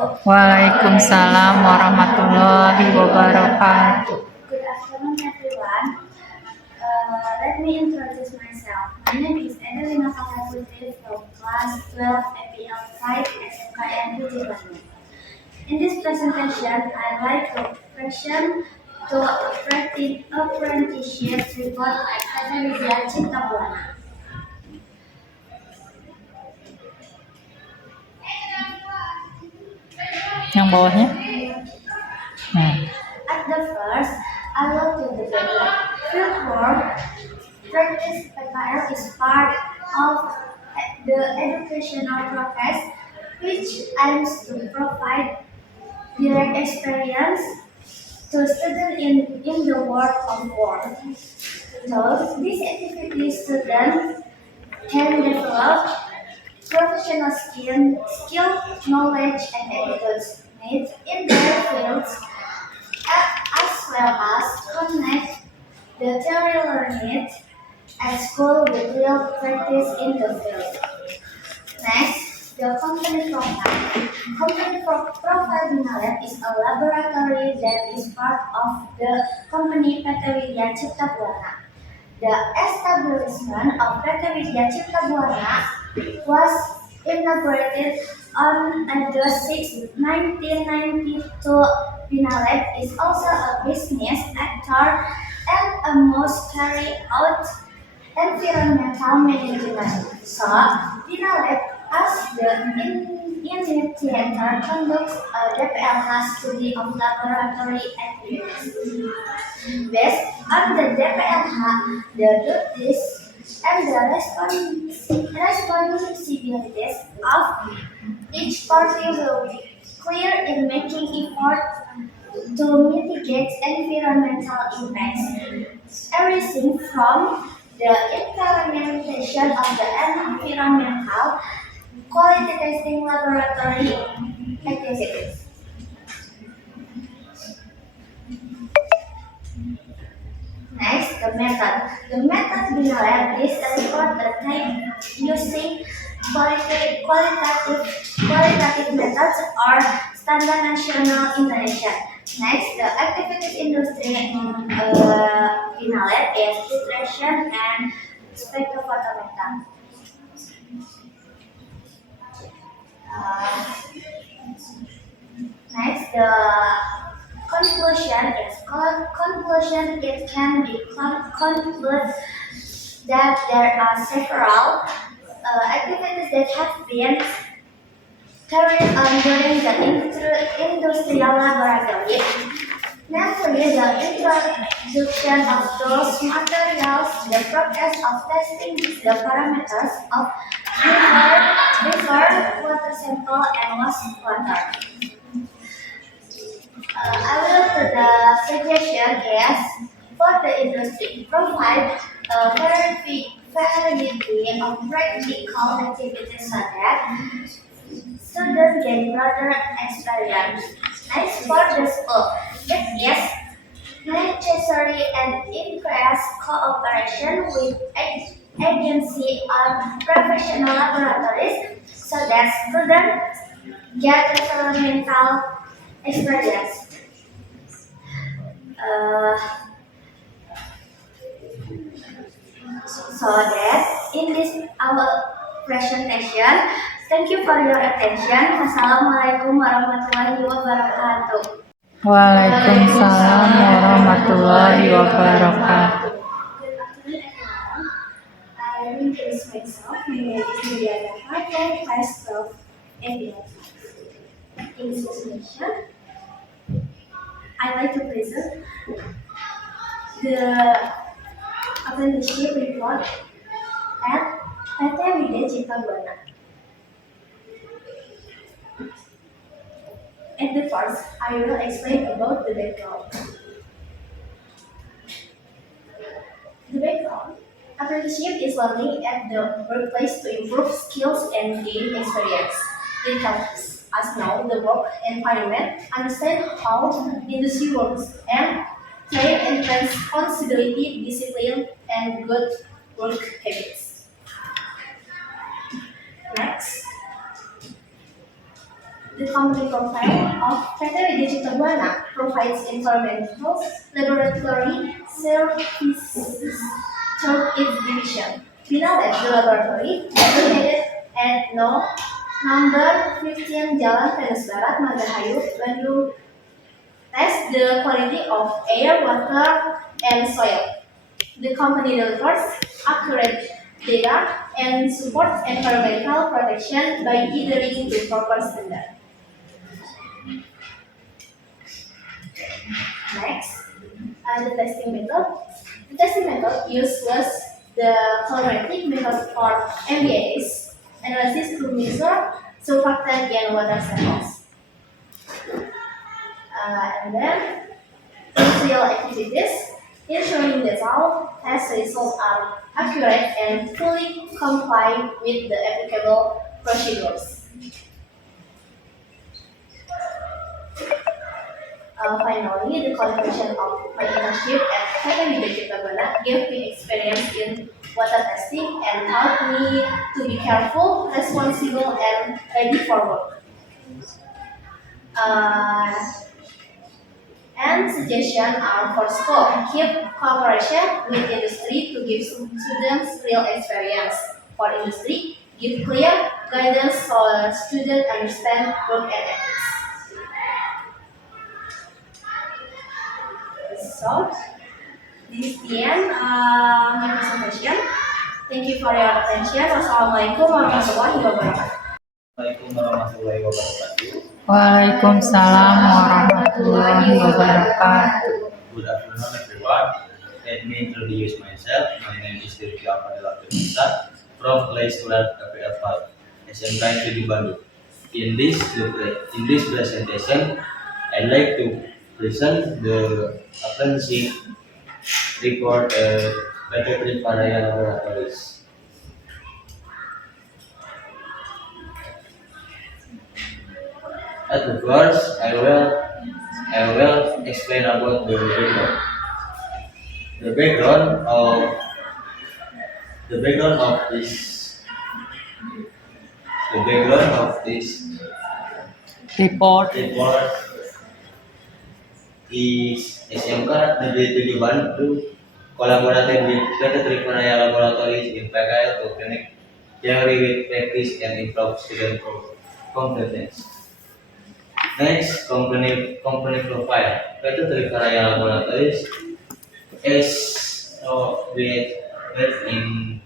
Waalaikumsalam warahmatullahi wabarakatuh. Good afternoon, everyone. Let me introduce myself. My name is Edelina Putri from class 12 APL 5 SMKN Putri Bandung. In this presentation, I'd like to present to apprenticeship report at PT Widya Cipta Buana. Yang bawahnya? At the first, I look to the background. Fieldwork practice PKL is part of the educational process which aims to provide direct experience to students in the world of work. So, this activity students can develop professional skill, knowledge, and attitudes needs in their fields as well as connect the theory learned at school with real practice in the field. Next, the company profile. Company profile Binalab is a laboratory that is part of the company PT Widya Cipta Buana. The establishment of PT Widya Cipta Buana was inaugurated on August 6, 1992. Binalab is also a business actor and a must carry out environmental management. So, Binalab, as the initiator, conducts a DPLH study of laboratory activities. Based on the DPLH, the duties and the responsibilities of each party will be clear in making efforts to mitigate environmental impacts. Everything from the implementation of the environmental quality testing laboratory activities. Next, the method. The method Binalab is a report that type using qualitative methods or standard national Indonesia. Next, the activities industry in Binalab is filtration and spectrophotometer. Next, the conclusion is conclusion. It can be concluded that there are several activities that have been carried on during the industrial laboratory. Namely, the introduction of those materials, the process of testing the parameters of river water sample and wastewater. I will to the suggestion is for the industry provide variety of practical activities so that students gain broader experience. Next, for the school, it is necessary and increase cooperation with agency or professional laboratories so that students get experimental experience. So that in this our presentation, thank you for your attention. Wassalamualaikum warahmatullahi wabarakatuh. Waalaikumsalam warahmatullahi wabarakatuh. Good afternoon, everyone. Let me introduce myself. My name is Juliana Hartley, class 12 ABL. In this presentation, I'd like to present the apprenticeship report at PT Widya Cipta Buana. At the first, I will explain about the background. The background. Apprenticeship is learning at the workplace to improve skills and gain experience. It helps us know the work environment, understand how industry works, and train in responsibility, discipline, and good work habits. Next, The company profile of PT Digital Buana provides environmental laboratory services through its division. Binalab, the laboratory, located at number 15 Jalan Venus Barat, Margahayu, Bandung, test the quality of air, water, and soil. The company delivers accurate data and supports environmental protection by adhering to proper standards. Next, the testing method. The testing method used was the colorimetric method for MBAs analysis to measure surfactant and water samples. And then industrial activities, ensuring that all test results are accurate and fully comply with the applicable procedures. Finally, the qualification of my internship at Kevin Bukit gave me experience in water testing and helped me to be careful, responsible, and ready for work. Uh, and suggestions are for school. Keep cooperation with industry to give students real experience. For industry, give clear guidance so students understand work and ethics. So, this is the end my presentation. Thank you for your attention. Wassalamualaikum warahmatullahi wabarakatuh. Assalamualaikum warahmatullahi wabarakatuh. Waalaikumsalam warahmatullahi wabarakatuh. Good afternoon, everyone. Let me introduce myself. My name is Tirki Alfadil Abdul from Play Scholar KPR 5, SMK di Bandung. In this presentation, I'd like to present the apprenticeship report at PT Triparaya Laboratories. At the first, I will explain about the background. The background of this Report. report is SMK Negeri 7 Bandung collaborated with PT Triparaya Laboratories in PKL to connect theory with practice and improve student competence. Next, company profile. PT Triparaya Laboratories is created in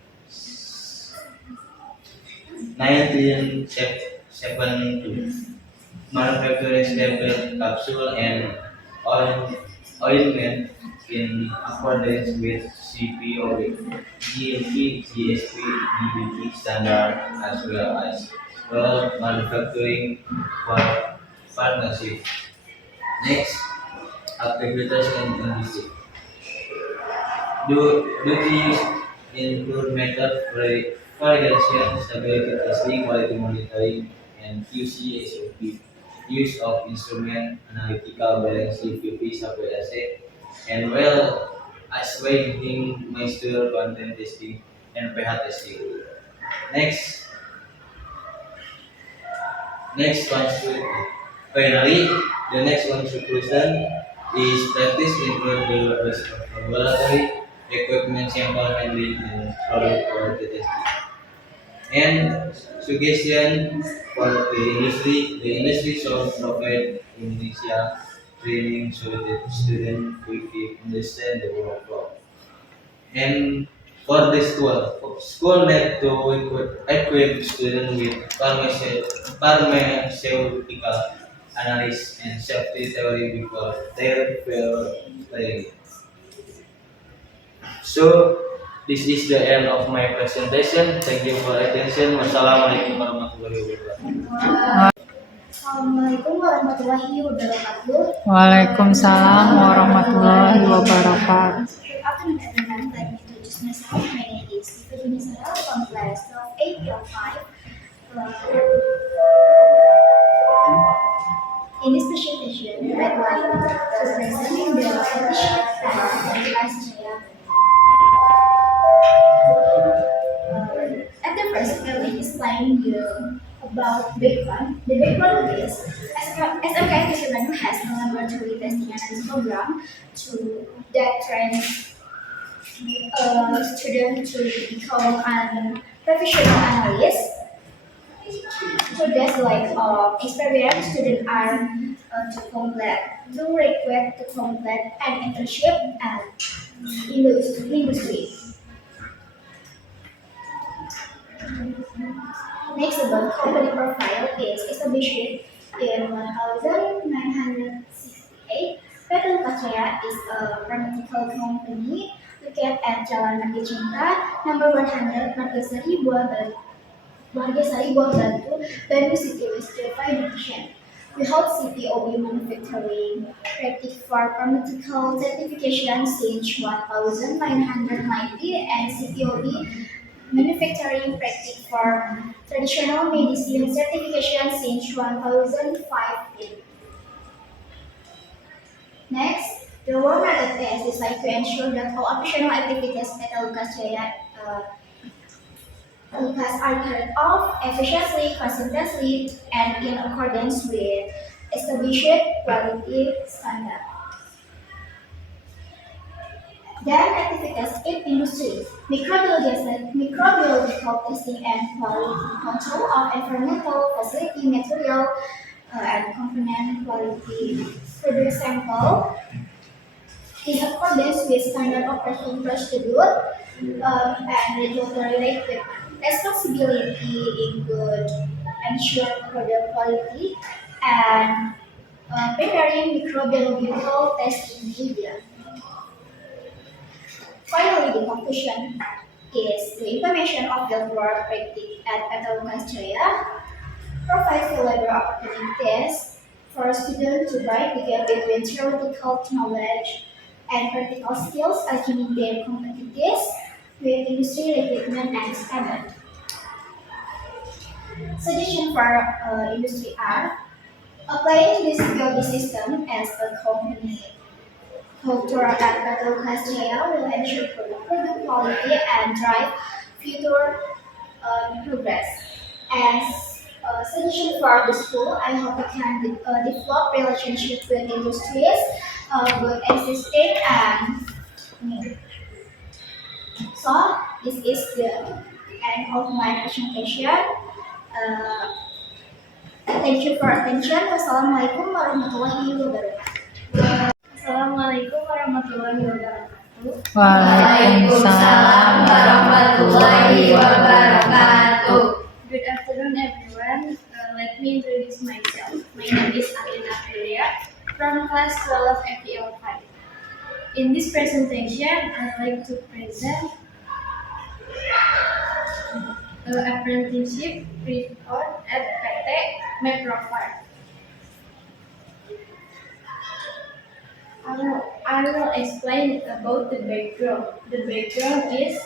1972. Manufacturing stable capsule and ointment in accordance with CPOB, GMP, GSP, DBT standard as well manufacturing partnership. Next, activities in industry. Duties include method validation, stability testing, quality monitoring, and QC SOP. Use of instrument, analytical balancing, PP sampai AC, and well weighting, moisture content testing, and pH testing. Next, finally, the next conclusion is practice include the laboratory equipment, sample handling, and product quality testing. And suggestion for the industry should provide initial training so that students quickly understand the workflow. And for the school need to equip students with pharmaceutical analysis and safety theory before their training. So this is the end of my presentation. Thank you for attention. Wassalamualaikum warahmatullahi wabarakatuh. Assalamualaikum warahmatullahi wabarakatuh. Waalaikumsalam warahmatullahi wabarakatuh. Good afternoon, everyone. Let me introduce myself. My name is Fitri Sarah from class of 805. In this presentation, I'd like to present the apprenticeship plan and licensure. At the first, I will explain the about background, the background is SMK Education Bandung has a laboratory testing analysis program that trains students to become an professional analyst. So that's like experience students are required to complete an internship and industry. Next, about company profile is established in 1968. PT Kacaya is a pharmaceutical company located at Jalan Marga Cinta, number 100, Margasari Buah Batu, Bandung City, West Java, Indonesia. We hold CPOB manufacturing practice for pharmaceutical certification since 1990 and CPOB manufacturing practice for traditional medicine certification since 2005. Next, the work method test is like to ensure that all operational activities at Lucas Jaya Lucas are carried out efficiently, consistently, and in accordance with established quality standards. Then activities in industry, microbiological testing and quality control of environmental facility material and component quality product sample in accordance with standard operating procedure and regulatory requirements. Responsibility include ensure product quality and preparing microbiological testing media. Finally, the conclusion is the implementation of the work practice at Atalukas Jaya provides valuable opportunities for students to bridge the gap between theoretical knowledge and practical skills, achieving their competitiveness with industry recruitment and standard. Suggestion for industry are applying this POB system as a company culture at Atalukas Jaya will ensure product quality and drive future progress. As a suggestion for the school, I hope we can develop relationship with industries, both existing and new. So this is the end of my presentation. Thank you for attention. Wassalamualaikum warahmatullahi wabarakatuh. Assalamualaikum warahmatullahi wabarakatuh. Waalaikumsalam warahmatullahi wabarakatuh. Good afternoon, everyone. Let me introduce myself. My name is Alina Aprilia from class 12 FEL 5. In this presentation, I'd like to present apprenticeship report at PT Meprofarm. I will explain about the background. The background is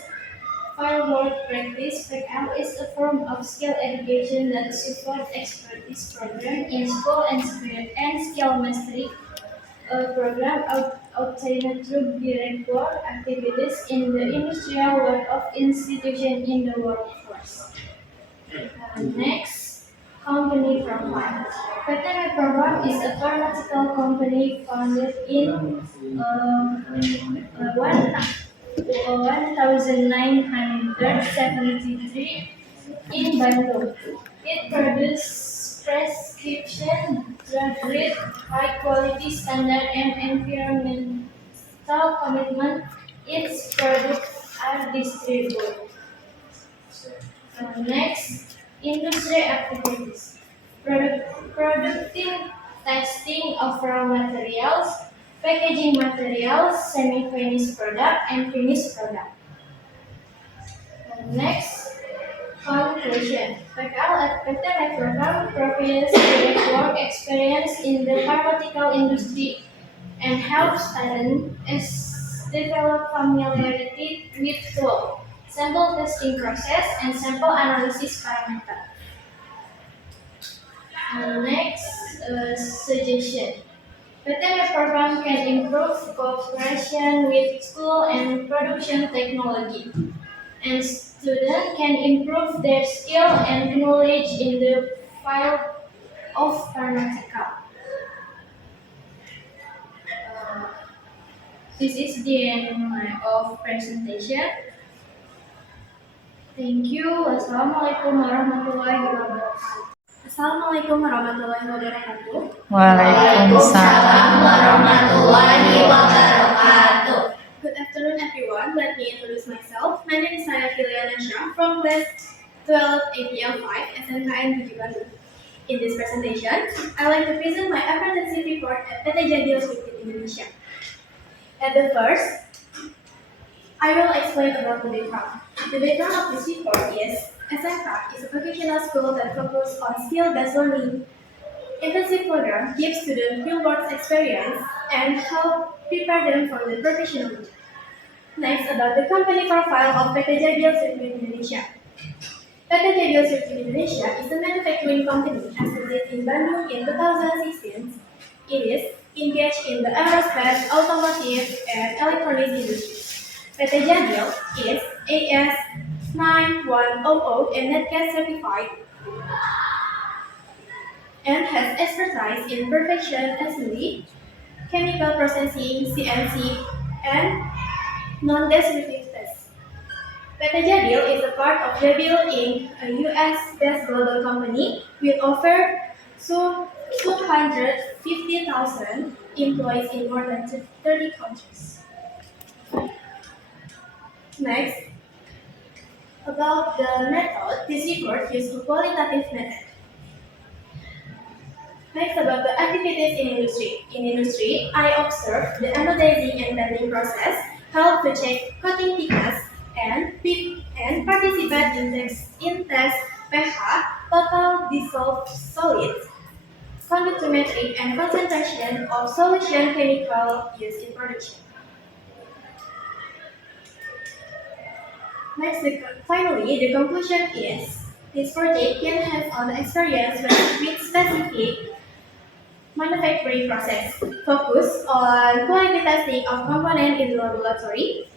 Firework Practice PKL is a form of skill education that supports expertise program in school and skill mastery program obtained through direct work activities in the industrial world of institution in the workforce. Next, company profile. PT Meprofarm is a pharmaceutical company founded in 1973 in Bandung. It produces prescription drug with high quality standard and environmental commitment. Its products are distributed. Next, industry activities. Producing, testing of raw materials, packaging materials, semi-finished product, and finished product. Next, conclusion. PKL at PT Meprofarm provides direct work experience in the pharmaceutical industry and helps students develop familiarity with tool, sample testing process, and sample analysis parameter. Next, suggestion. PT Meprofarm can improve cooperation with school and production technology. and students can improve their skill and knowledge in the field of pharmaceutical. Uh, this is the end of presentation. Thank you. Wassalamualaikum warahmatullahi wabarakatuh. Assalamualaikum warahmatullahi wabarakatuh. Waalaikumsalam warahmatullahi wabarakatuh. Good afternoon, everyone. Let me introduce myself. My name is Saya Filiana Shah from class 12 APL 5 SNKN 7 Bandung. In this presentation, I would like to present my apprenticeship report at PT Jabil Swift Indonesia. At the first, I will explain about the background. The background of this report is SMK is a vocational school that focuses on skill-based learning. Intensive program gives students real-world experience and help prepare them for the professional world. Next, about the company profile of PT Jabil Swift Indonesia. PT Jabil Swift Indonesia is a manufacturing company established in Bandung in 2016. It is engaged in the aerospace, automotive, and electronics industry. PT Jabil is AS9100 and NetGas certified and has expertise in perfection assembly, chemical processing, CNC, and non-destructive tests. PT Jabil is a part of Jabil Inc., a US-based global company with over 250,000 employees in more than 30 countries. Next, about the method, this report uses a qualitative method. Next, about the activities in industry. In industry, I observed the anodizing and bending process, help to check coating thickness, and participate in test pH, total dissolved solids, conductometry, and concentration of solution chemical used in production. Next, finally, the conclusion is this project can hands-on experience with specific manufacturing process, focus on quality testing of components in the laboratory,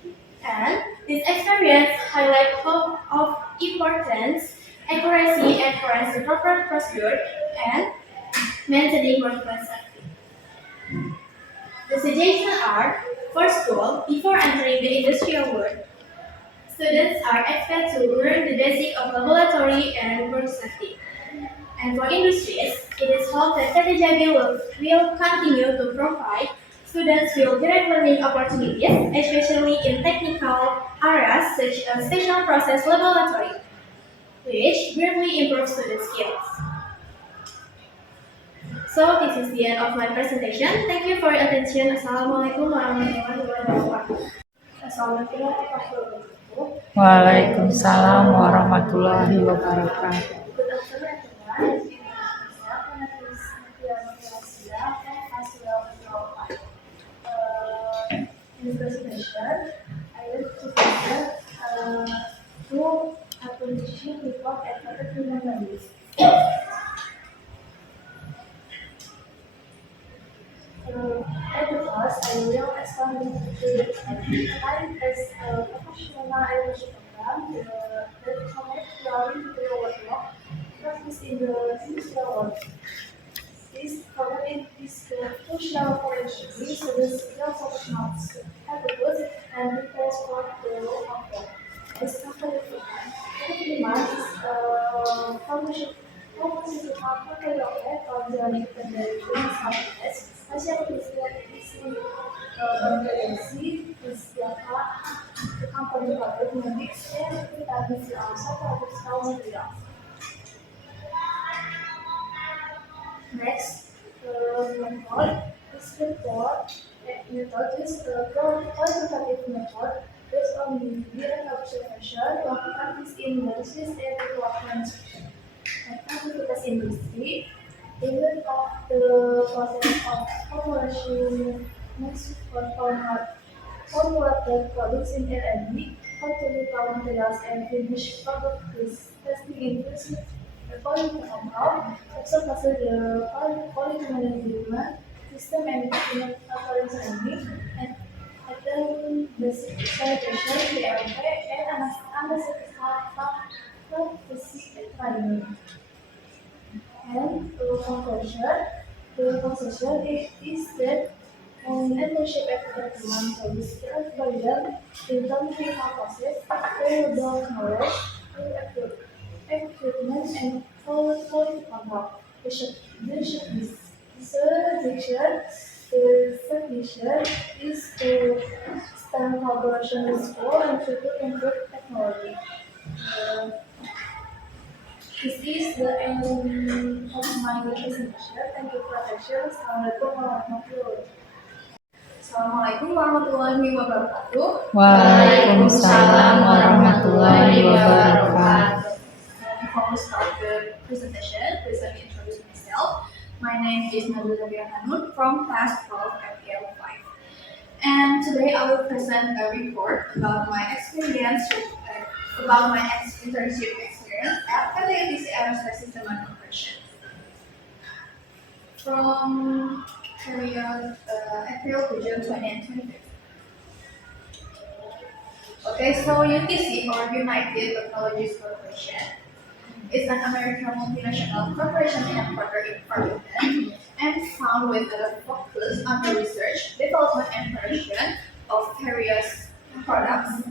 and this experience highlights of importance, accuracy, adherence to proper procedure, and maintaining workplace safety. The suggestions are: first goal, before entering the industrial world, students are expected to learn the basics of laboratory and work safety. And for industries, it is hoped that PT Jabil will continue to provide students with direct learning opportunities, especially in technical areas such as special process laboratory, which greatly improves student skills. So this is the end of my presentation. Thank you for your attention. Assalamualaikum warahmatullahi wabarakatuh. Assalamualaikum warahmatullahi wabarakatuh. Waalaikumsalam warahmatullahi wabarakatuh. Good afternoon, everyone. My name is Nadia Madrasila and as well as in this presentation, I will present two apprenticeship report at PT Jabil. At the first, I will explain the time as a professional education program that connects learning to the workload practice in the industrial world. This program is crucial for ensuring students' skills professionals have the good and prepares for the role of work. This company program demands foundation focusing on portfolio on the independent subjects, especially conferency, discussion, the company project mix, and the also for materials. Next, method is report method is the quantitative method based on the direct observation of practice in industries and development. Activities industry, even of the process of formulation, formulated products in R&D, how to prepare materials and finish product with testing in pursuit. The quality control, observe the quality management system and document training, and attend basic sanitation, PLP, and analysis is called practice equation. And the conclusion is that internship experiment service provider determining process, variable knowledge, equipment, and quality control. The suggestion is to stand collaboration with school and to improve technology. Uh, this is the end of my presentation. Thank you for attention. Assalamualaikum warahmatullahi wabarakatuh. Waalaikumsalam warahmatullahi wabarakatuh. Before we start the presentation, please let me introduce myself. My name is Nabila Hanun from class 12 FPL 5. And today I will present a report about my experience internship experience at KTITC Aerospace System and Operation. From period April to June 2025. Okay, so UTC or United Technologies Corporation is an American multinational corporation headquartered in Farmington and found with a focus on the research, development, and production of various products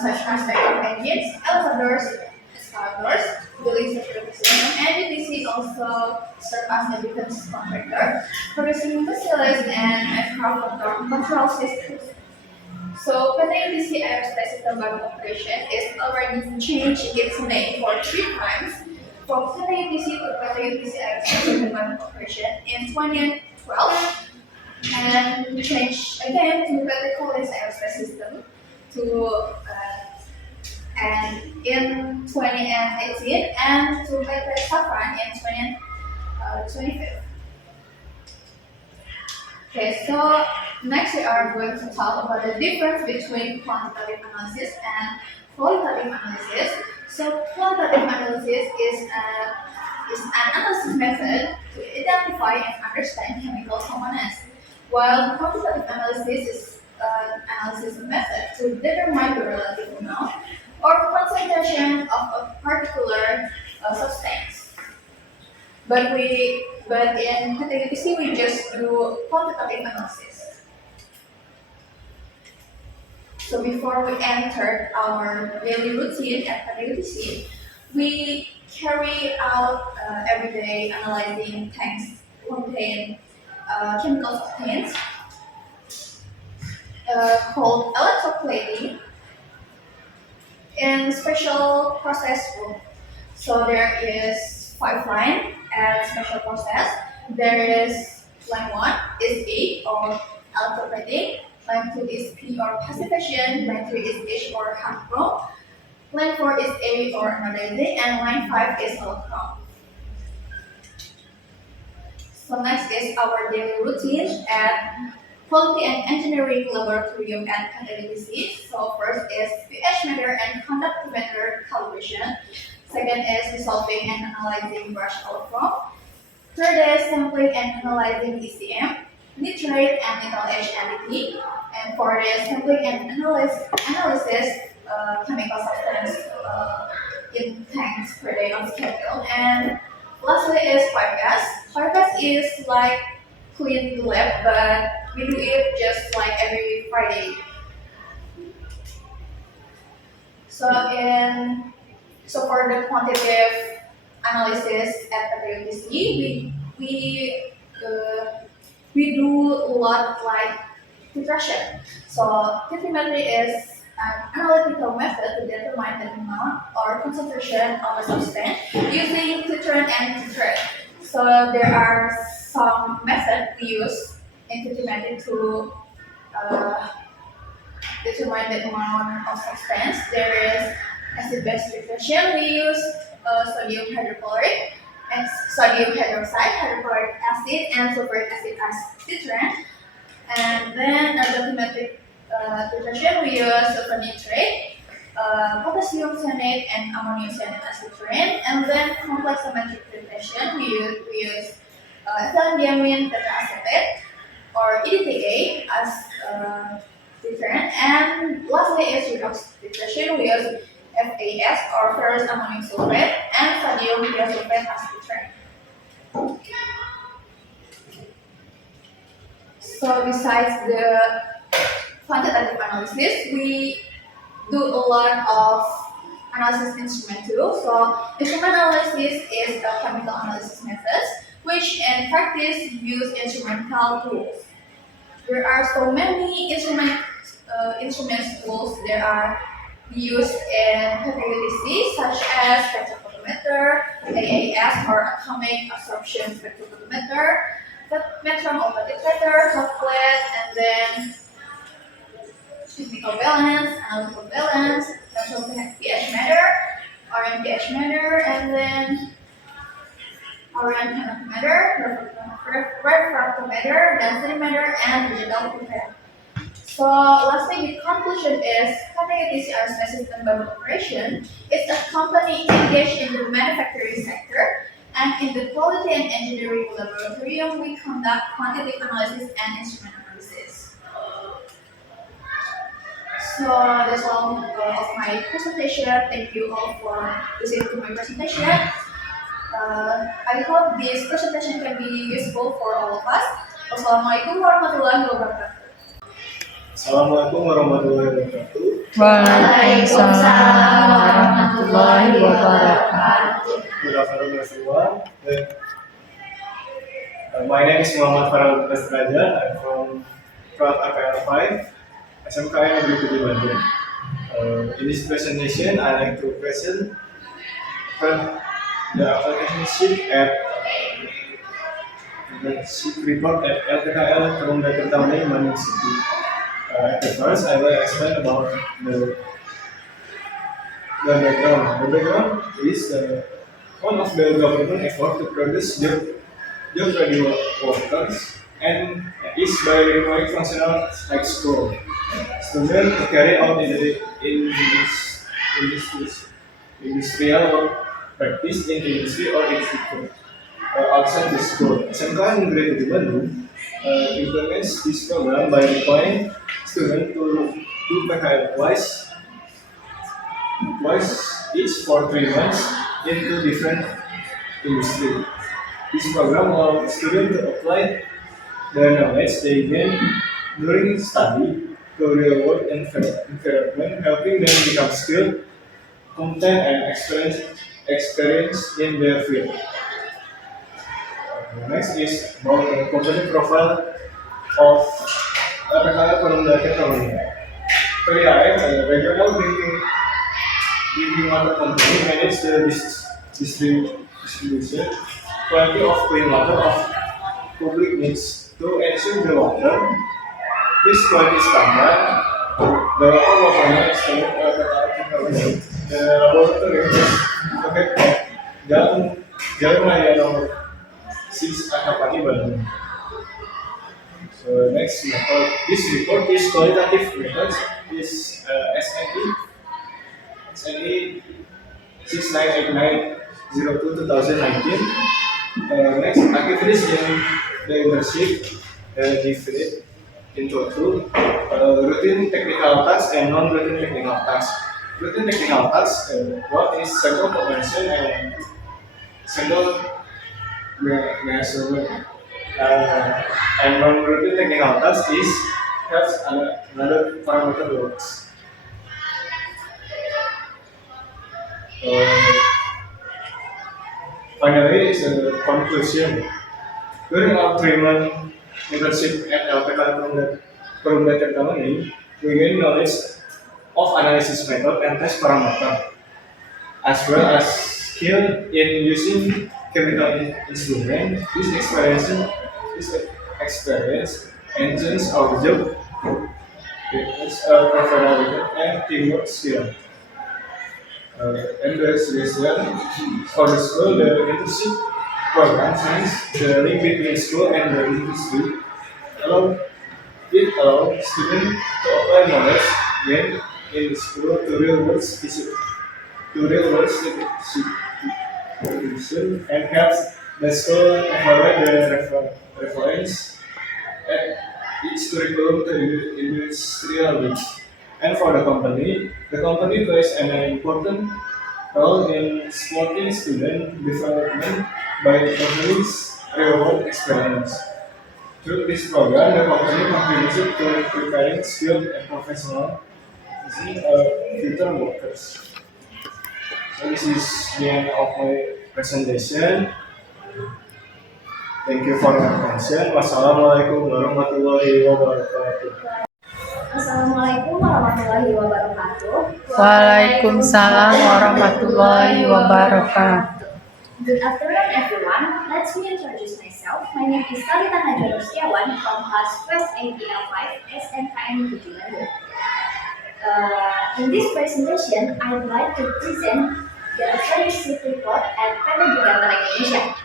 such as aircraft engines, elevators, escalators, building security system, and UTC also serves as a defense contractor, producing missiles and aircraft control systems. So, KTITC Aerospace System and Operation is already changed its name for 3 times from KTITC to KTITC Aerospace System and Operation in 2012 and changed again to KT Collins Aerospace System and in 2018 and to KT Safran in 2025. Okay, so next we are going to talk about the difference between quantitative analysis and qualitative analysis. So quantitative analysis is an analysis method to identify and understand chemical components, while quantitative analysis is an analysis method to determine the relative amount or concentration of a particular substance. But in KTITC we just do quantitative analysis. So before we enter our daily routine at KTITC, we carry out everyday analyzing tanks contain chemical substance called electroplating in special process room. So there is 5 line and special process. There is line 1 is A or electroplating, line 2 is P or passivation, line 3 is H or hard chrome, line 4 is A or anodizing, and line 5 is holochrome. So next is our daily routine at Quality and Engineering Laboratorium at KTITC. So first is pH meter and conductimeter calibration. Second is dissolving and analyzing brush holochrome. Third is sampling and analyzing ECM, nitrate and nickel H additive. And fourth is sampling and analysis chemical substance in tanks per day on schedule. And lastly is 5S. 5S is like clean the lab, but we do it just like every Friday. So for the quantitative analysis at KTITC, we do a lot like titration. So titrimetry is an analytical method to determine the amount or concentration of a substance using titrant and titrate. So there are some methods we use in titrimetry to determine the amount of substance. There is acid-base titration. We use sodium hydrochloride and sodium hydroxide, hydrochloric acid, and sulfuric acid as titrant. And then aromatic titration we use sulfur nitrate, potassium cyanate, and ammonium cyanate as titrant. And then complex symmetric titration we use ethylene diamine tetraacetate or EDTA as titrant, And lastly is redox filtration. We use FAS or ferrous ammonium sulfate and sodium thiosulfate as filtrant. So besides the quantitative analysis, we do a lot of analysis instrument too. So instrument analysis is a chemical analysis methods which in practice use instrumental tools. There are so many instruments tools that are used in PPUTC such as spectrophotometer, AAS or atomic absorption spectrophotometer, spectrum detector, calculate, and then chemical balance, analytical balance, special pH meter, RN pH meter, and then RN chemicometer, refractometer, density meter, and digital meter. So lastly, the conclusion is KPUTC Aerospace System Bubble Operation is a company engaged in the manufacturing sector, and in the quality and engineering laboratorium, we conduct quantitative analysis and instrument analysis. So that's all of my presentation. Thank you all for listening to my presentation. I hope this presentation can be useful for all of us. Wassalamualaikum warahmatullahi wabarakatuh. Assalamualaikum warahmatullahi wabarakatuh. Waalaikumsalam warahmatullahi wabarakatuh. Good afternoon, everyone. My name is Muhammad Farel Raja. I'm from Prat AKL 5, SMKN Negeri 7 Bandung. In this presentation, I like to present the application sheet at the sheet report at LTKL Perumda Tirtauni, Bandung City. At first, I will explain about the background. The background is one of the government effort to produce job-ready workers and is by requiring functional like school. Students carry out in this industrial work practice in industry or institute outside the school. SMKN Negeri 7 Bandung implements this program by requiring students to do PKL twice each for 3 months into different industry. This program allows students to apply the knowledge they gain during study to real world environment, helping them become skilled, competent, and experienced in their field. Next is about the company profile of PKL Perumda Tirtauni. PDAM, regional drinking water company, manage the distribution quality of clean water of public needs to ensure the water is quality standard. The local government estimate the laboratory is located at Jalan Raya Nomor 6 Akapati, Bandung. So next method, this report is qualitative method is SNE 698902-2019. Next, activities in the internship divided into two: routine technical tasks and non-routine technical tasks. Routine technical tasks, what is sample conversion and sample measurement. And non-routine technical task is helps another parameter works. Finally, is a conclusion. During our 3-month internship at LPK Perumda Tirtauni, we gain knowledge of analysis method and test parameter, as well as skill in using chemical instrument. This experience enhances our job, professionalism, and teamwork skill. And the solution for the school, the internship program finds the link between school and the industry. It allows students to apply knowledge gained in school to real world situation and helps the school evaluate the reference at each curriculum to industrial needs. And for the company plays an important role in supporting student development by offering reward experience. Through this program, the company contributes to preparing skilled and professional future workers. So this is the end of my presentation. Thank you for your attention. Wassalamualaikum warahmatullahi wabarakatuh. Assalamualaikum warahmatullahi wabarakatuh. Waalaikumsalam warahmatullahi wabarakatuh. Good afternoon, everyone. Let me introduce myself. My name is Talita Najwa Setiawan from class Quest APL5 SMKN Bukit In this presentation, I would like to present the apprenticeship report at PT Dirgantara Indonesia.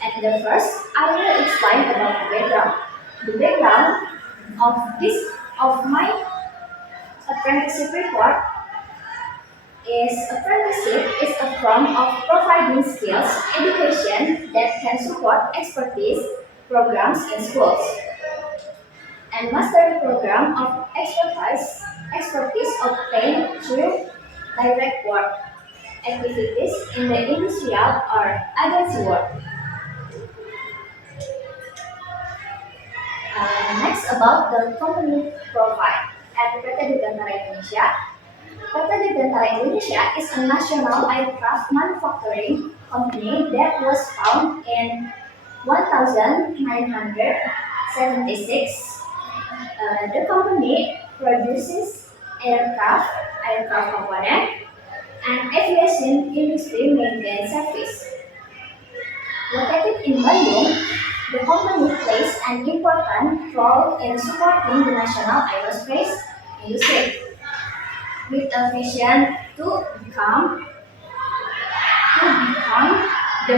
At the first, I will explain about the background. The background of my apprenticeship report is apprenticeship is a form of providing skills, education that can support expertise programs in schools. And mastery program of expertise obtained through direct work activities in the industrial or agency work. Next, about the company profile at PT Dirgantara Indonesia. PT Dirgantara Indonesia is a national aircraft manufacturing company that was founded in 1976. The company produces aircraft component, and aviation industry maintenance service. Located in Bandung, the company plays an important role in supporting the national aerospace industry, with a vision to become the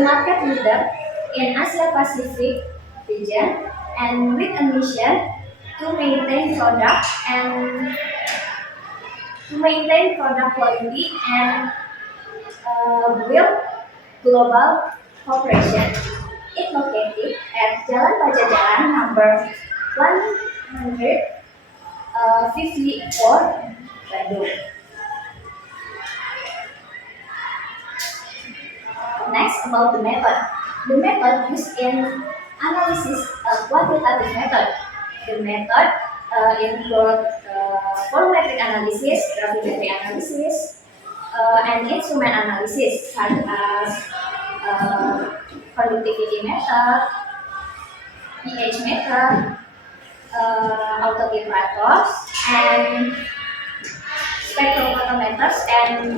market leader in Asia Pacific region, and with a mission to maintain product quality and build global cooperation. It located at Jalan Pajajaran number 154, Bandung. Next, about the method. The method used in analysis quantitative method. The method include volumetric analysis, gravimetry analysis, and instrument analysis such as conductivity method, pH method, autotemperature, and spectrophotometers, and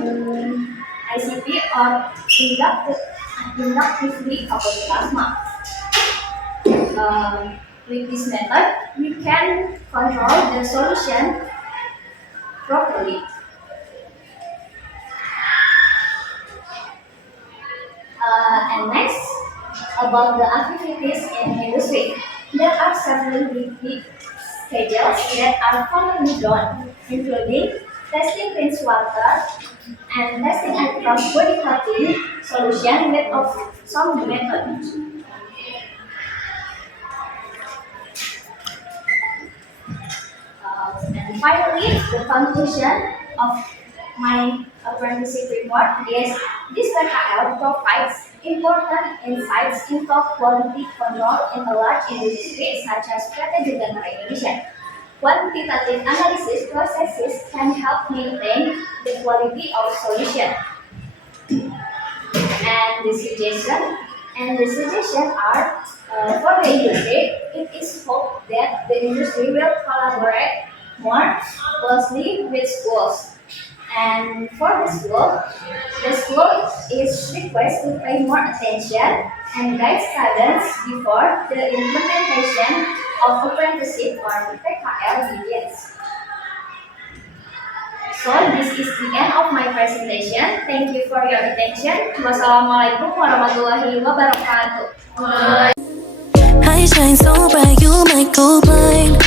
ICP or inductively coupled plasma. With this method, we can control the solution properly. And next, about the activities in industry. There are several big schedules that are commonly done, including testing rinse water and testing aircraft body cutting solution made of some methods. And finally, the conclusion of my apprenticeship report is this PKL provides important insights into quality control in a large industry such as PT Dirgantara Indonesia. Quantitative analysis processes can help maintain the quality of solution. And the suggestion are for the industry. It is hoped that the industry will collaborate more closely with schools. And for the school is requested to pay more attention and guide students before the implementation of apprenticeship or PKL begins. So this is the end of my presentation. Thank you for your attention. Wassalamualaikum warahmatullahi wabarakatuh. I shine so bright, you might go blind.